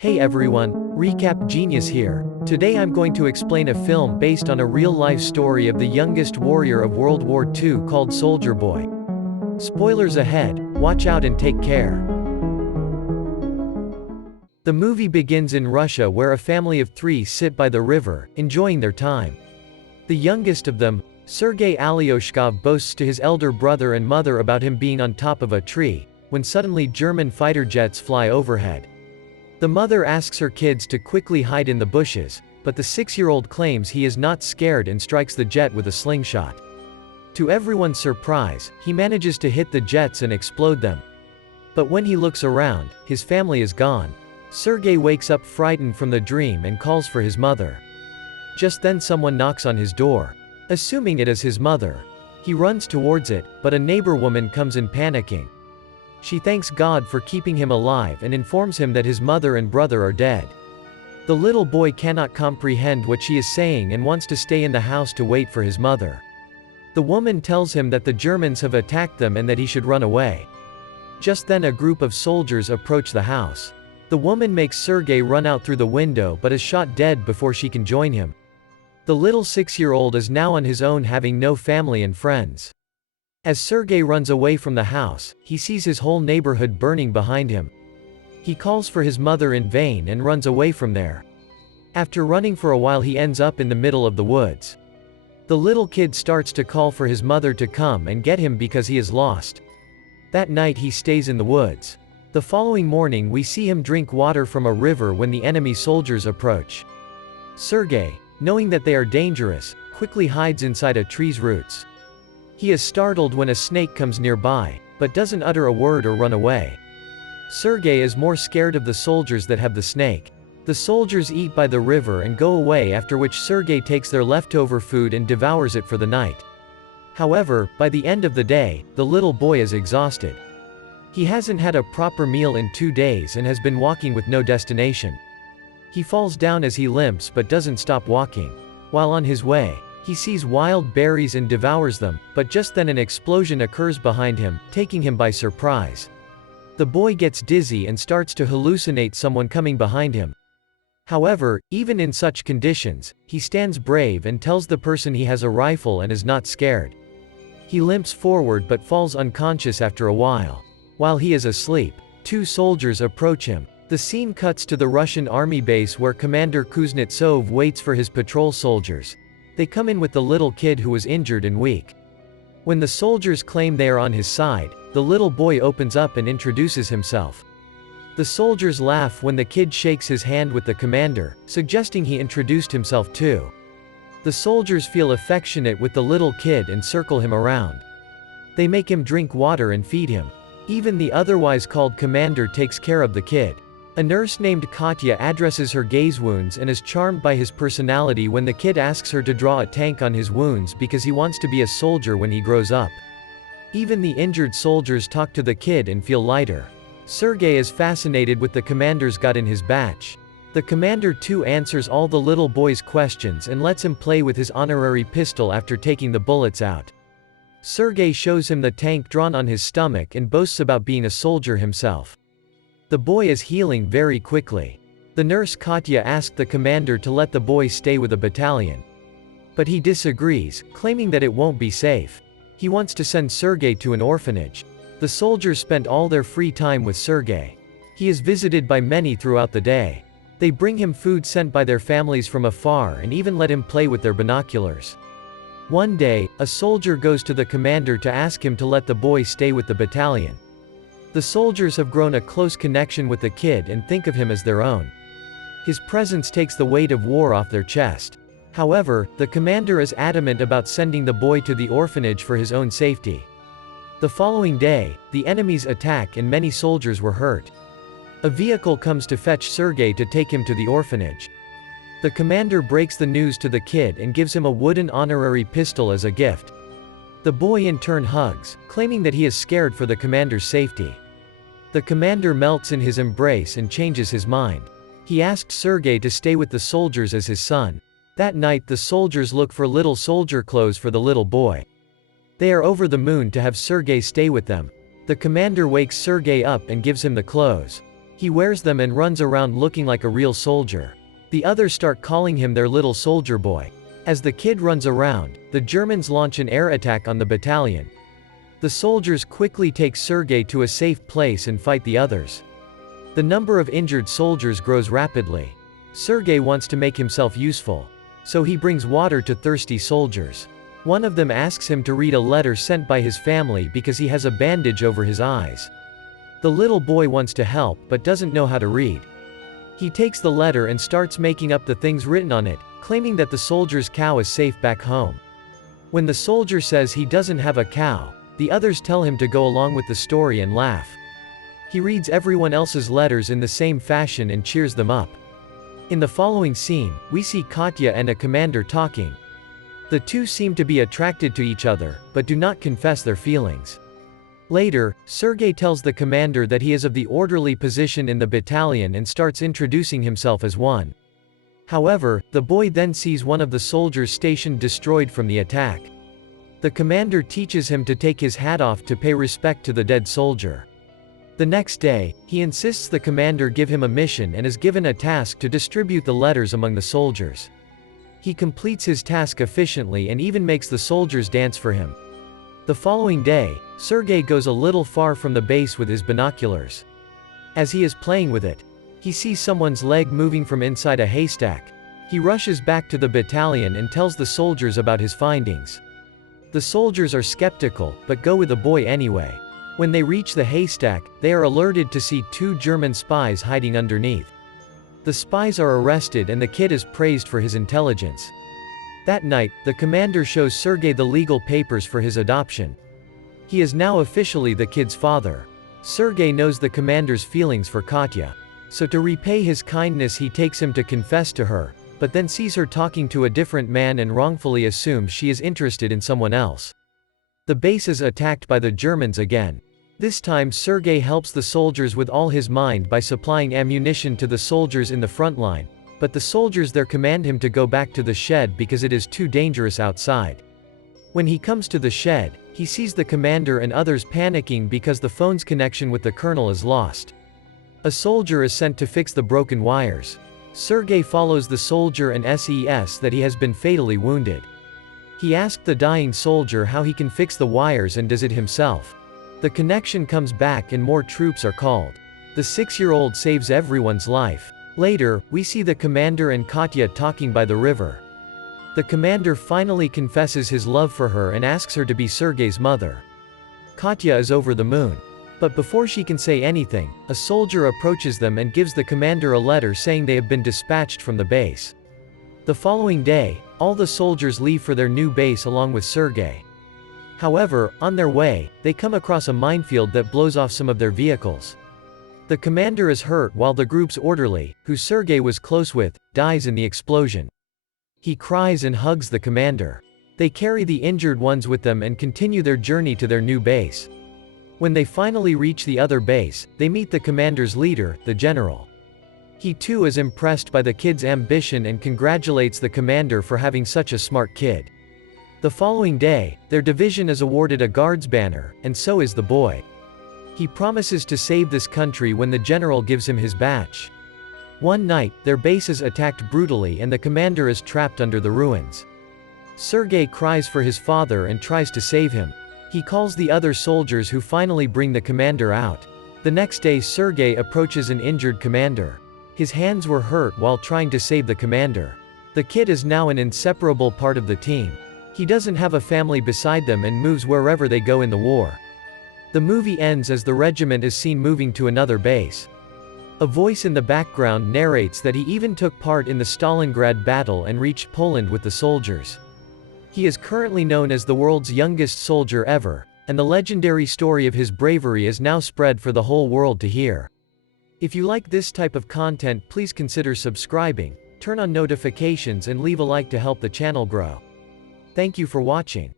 Hey everyone, Recap Genius here. Today I'm going to explain a film based on a real-life story of the youngest warrior of World War II called Soldier Boy. Spoilers ahead, watch out and take care. The movie begins in Russia where a family of three sit by the river, enjoying their time. The youngest of them, Sergei Aleshkov, boasts to his elder brother and mother about him being on top of a tree, when suddenly German fighter jets fly overhead. The mother asks her kids to quickly hide in the bushes, but the 6-year-old claims he is not scared and strikes the jet with a slingshot. To everyone's surprise, he manages to hit the jets and explode them. But when he looks around, his family is gone. Sergei wakes up frightened from the dream and calls for his mother. Just then someone knocks on his door. Assuming it is his mother, he runs towards it, but a neighbor woman comes in panicking. She thanks God for keeping him alive and informs him that his mother and brother are dead. The little boy cannot comprehend what she is saying and wants to stay in the house to wait for his mother. The woman tells him that the Germans have attacked them and that he should run away. Just then a group of soldiers approach the house. The woman makes Sergei run out through the window but is shot dead before she can join him. The little 6-year-old is now on his own, having no family and friends. As Sergei runs away from the house, he sees his whole neighborhood burning behind him. He calls for his mother in vain and runs away from there. After running for a while he ends up in the middle of the woods. The little kid starts to call for his mother to come and get him because he is lost. That night he stays in the woods. The following morning we see him drink water from a river when the enemy soldiers approach. Sergei, knowing that they are dangerous, quickly hides inside a tree's roots. He is startled when a snake comes nearby, but doesn't utter a word or run away. Sergei is more scared of the soldiers that have the snake. The soldiers eat by the river and go away, after which Sergei takes their leftover food and devours it for the night. However, by the end of the day, the little boy is exhausted. He hasn't had a proper meal in 2 days and has been walking with no destination. He falls down as he limps but doesn't stop walking. While on his way, he sees wild berries and devours them, but just then an explosion occurs behind him, taking him by surprise. The boy gets dizzy and starts to hallucinate someone coming behind him. However, even in such conditions, he stands brave and tells the person he has a rifle and is not scared. He limps forward but falls unconscious after a while. While he is asleep, 2 soldiers approach him. The scene cuts to the Russian army base where Commander Kuznetsov waits for his patrol soldiers. They come in with the little kid who was injured and weak. When the soldiers claim they are on his side, the little boy opens up and introduces himself. The soldiers laugh when the kid shakes his hand with the commander, suggesting he introduced himself too. The soldiers feel affectionate with the little kid and circle him around. They make him drink water and feed him. Even the otherwise called commander takes care of the kid. A nurse named Katya addresses her gaze wounds and is charmed by his personality when the kid asks her to draw a tank on his wounds because he wants to be a soldier when he grows up. Even the injured soldiers talk to the kid and feel lighter. Sergei is fascinated with the commander's got in his batch. The commander too answers all the little boy's questions and lets him play with his honorary pistol after taking the bullets out. Sergei shows him the tank drawn on his stomach and boasts about being a soldier himself. The boy is healing very quickly. The nurse Katya asked the commander to let the boy stay with a battalion. But he disagrees, claiming that it won't be safe. He wants to send Sergei to an orphanage. The soldiers spent all their free time with Sergei. He is visited by many throughout the day. They bring him food sent by their families from afar and even let him play with their binoculars. One day, a soldier goes to the commander to ask him to let the boy stay with the battalion. The soldiers have grown a close connection with the kid and think of him as their own. His presence takes the weight of war off their chest. However, the commander is adamant about sending the boy to the orphanage for his own safety. The following day, the enemies attack and many soldiers were hurt. A vehicle comes to fetch Sergei to take him to the orphanage. The commander breaks the news to the kid and gives him a wooden honorary pistol as a gift. The boy in turn hugs, claiming that he is scared for the commander's safety. The commander melts in his embrace and changes his mind. He asked Sergei to stay with the soldiers as his son. That night the soldiers look for little soldier clothes for the little boy. They are over the moon to have Sergei stay with them. The commander wakes Sergei up and gives him the clothes. He wears them and runs around looking like a real soldier. The others start calling him their little soldier boy. As the kid runs around, the Germans launch an air attack on the battalion. The soldiers quickly take Sergei to a safe place and fight the others. The number of injured soldiers grows rapidly. Sergei wants to make himself useful. So he brings water to thirsty soldiers. One of them asks him to read a letter sent by his family because he has a bandage over his eyes. The little boy wants to help but doesn't know how to read. He takes the letter and starts making up the things written on it, claiming that the soldier's cow is safe back home. When the soldier says he doesn't have a cow, the others tell him to go along with the story and laugh. He reads everyone else's letters in the same fashion and cheers them up. In the following scene, we see Katya and a commander talking. The two seem to be attracted to each other, but do not confess their feelings. Later, Sergei tells the commander that he is of the orderly position in the battalion and starts introducing himself as one. However, the boy then sees one of the soldiers stationed destroyed from the attack. The commander teaches him to take his hat off to pay respect to the dead soldier. The next day, he insists the commander give him a mission and is given a task to distribute the letters among the soldiers. He completes his task efficiently and even makes the soldiers dance for him. The following day, Sergei goes a little far from the base with his binoculars. As he is playing with it, he sees someone's leg moving from inside a haystack. He rushes back to the battalion and tells the soldiers about his findings. The soldiers are skeptical, but go with the boy anyway. When they reach the haystack, they are alerted to see two German spies hiding underneath. The spies are arrested and the kid is praised for his intelligence. That night, the commander shows Sergei the legal papers for his adoption. He is now officially the kid's father. Sergei knows the commander's feelings for Katya. So to repay his kindness he takes him to confess to her, but then sees her talking to a different man and wrongfully assumes she is interested in someone else. The base is attacked by the Germans again. This time Sergei helps the soldiers with all his mind by supplying ammunition to the soldiers in the front line, but the soldiers there command him to go back to the shed because it is too dangerous outside. When he comes to the shed, he sees the commander and others panicking because the phone's connection with the colonel is lost. A soldier is sent to fix the broken wires. Sergei follows the soldier and says that he has been fatally wounded. He asks the dying soldier how he can fix the wires and does it himself. The connection comes back and more troops are called. The 6-year-old saves everyone's life. Later, we see the commander and Katya talking by the river. The commander finally confesses his love for her and asks her to be Sergei's mother. Katya is over the moon. But before she can say anything, a soldier approaches them and gives the commander a letter saying they have been dispatched from the base. The following day, all the soldiers leave for their new base along with Sergei. However, on their way, they come across a minefield that blows off some of their vehicles. The commander is hurt while the group's orderly, who Sergei was close with, dies in the explosion. He cries and hugs the commander. They carry the injured ones with them and continue their journey to their new base. When they finally reach the other base, they meet the commander's leader, the general. He too is impressed by the kid's ambition and congratulates the commander for having such a smart kid. The following day, their division is awarded a guard's banner, and so is the boy. He promises to save this country when the general gives him his badge. One night, their base is attacked brutally and the commander is trapped under the ruins. Sergei cries for his father and tries to save him. He calls the other soldiers who finally bring the commander out. The next day Sergei approaches an injured commander. His hands were hurt while trying to save the commander. The kid is now an inseparable part of the team. He doesn't have a family beside them and moves wherever they go in the war. The movie ends as the regiment is seen moving to another base. A voice in the background narrates that he even took part in the Stalingrad battle and reached Poland with the soldiers. He is currently known as the world's youngest soldier ever, and the legendary story of his bravery is now spread for the whole world to hear. If you like this type of content, please consider subscribing, turn on notifications and leave a like to help the channel grow. Thank you for watching.